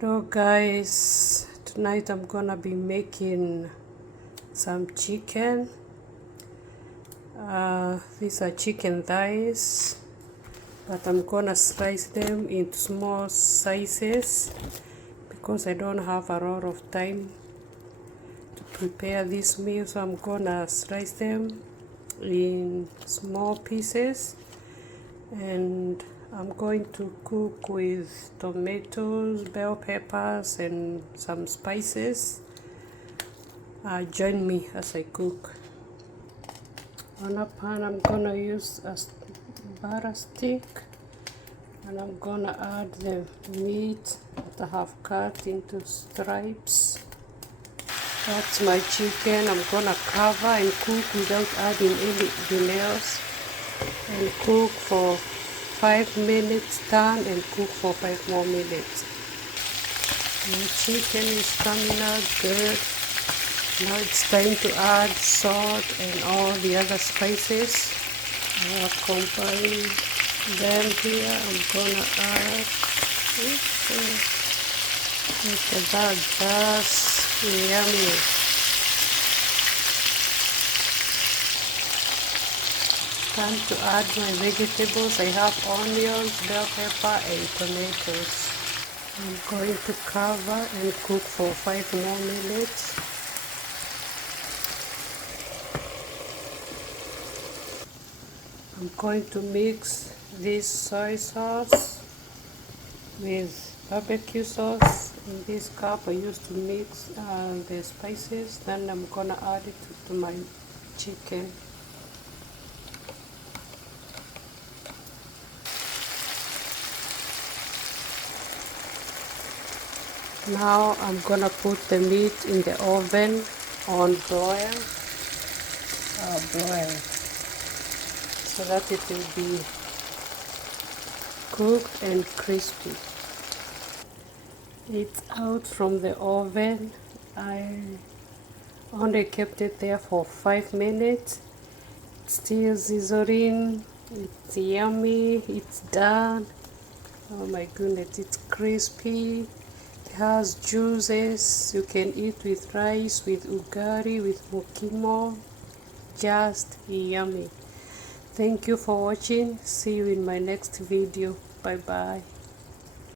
Hello guys, tonight I'm gonna be making some chicken. These are chicken thighs, but I'm gonna slice them into small sizes because I don't have a lot of time to prepare this meal. So I'm gonna slice them in small pieces, and I'm going to cook with tomatoes, bell peppers, and some spices. Join me as I cook. On a pan, I'm gonna use a butter stick, and I'm gonna add the meat that I have cut into stripes. That's my chicken. I'm gonna cover and cook without adding anything else, and cook for 5 minutes, turn and cook for 5 more minutes. The chicken is coming out good. Now it's time to add salt and all the other spices. I have combined them here. I'm gonna add, look at that, that's yummy. Time to add my vegetables. I have onions, bell pepper, and tomatoes. I'm going to cover and cook for 5 more minutes. I'm going to mix this soy sauce with barbecue sauce. In this cup I used to mix the spices. Then I'm gonna add it to my chicken. Now I'm gonna put the meat in the oven on broil, so that it will be cooked and crispy. It's out from the oven. I only kept it there for 5 minutes. It's still sizzling. It's yummy. It's done. Oh my goodness, it's crispy. Has juices. You can eat with rice, with ugali, with mokimo. Just yummy. Thank you for watching. See you in my next video. Bye bye.